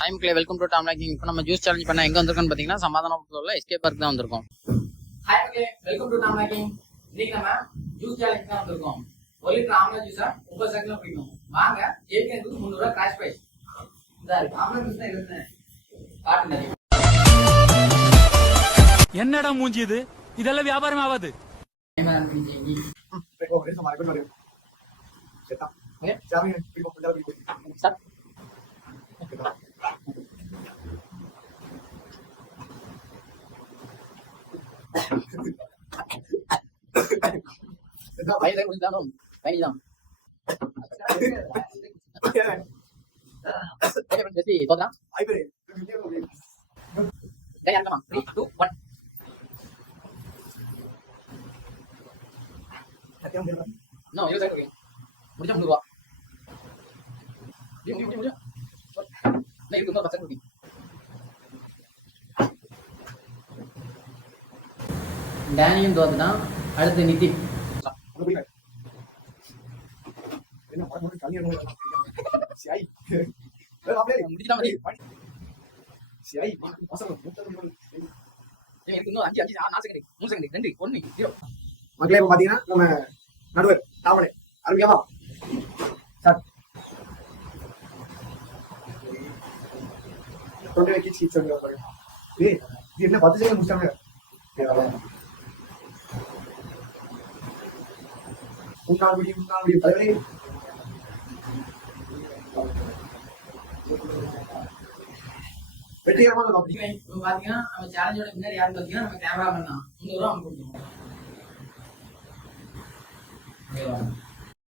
Hi மக்களே, welcome to Tom liking. இப்போ நம்ம ஜூஸ் சேலஞ்ச் பண்ண எங்க வந்திருக்கோம்னு பாத்தீங்கன்னா சமாதானத்துல உள்ள எஸ்கே பார்க் தான் வந்திருக்கோம். ஹாய் மக்களே, வெல்கம் டு டாம் லைக்கிங். இன்னைக்கு நம்ம ஜூஸ் சேலஞ்ச் தான் வந்திருக்கோம். 1 லிட்டர் ஆம்லா ஜூஸா 30 செகண்ட்ல குடிக்கணும். வாங்க, ஜெயிக்கிறதுக்கு 300 ரூபாய் கேஷ் பிரைஸ். இந்த ஆம்லா ஜூஸ் தான் இருக்கு. காட்டுங்க. என்னடா மூஞ்சி இது? இதெல்லாம் வியாபாரம் ஆகாது. என்ன நினைச்சீங்க? வயதை முடிந்தாலும் பயணிதான் தோதலாம். 3, 2, 1. No, you say okay. முடிஞ்சா 3 ரூபா. முடிஞ்சா. நான் இதுக்கு இன்னொரு 10 செகண்ட் கொடுங்க. டேனியும் தோத்துதான். அடுத்து நிதின். மக்களே, இப்ப பாத்தீங்கன்னா நம்ம நடுவர் தாமரை அருமையாவா தொண்டை கீச்சு இது என்ன 10 செகண்ட் முடிச்சாங்க. முன்னாள் முடியும் தலைவரே. வெற்றிகரமாக பாத்தீங்கன்னா நம்ம சேலஞ்சோட முன்னாடி யாரும் பாத்தீங்கன்னா நம்ம கேமராமேன் தான். 300 ரூபா அவங்க கொடுத்துருவோம்.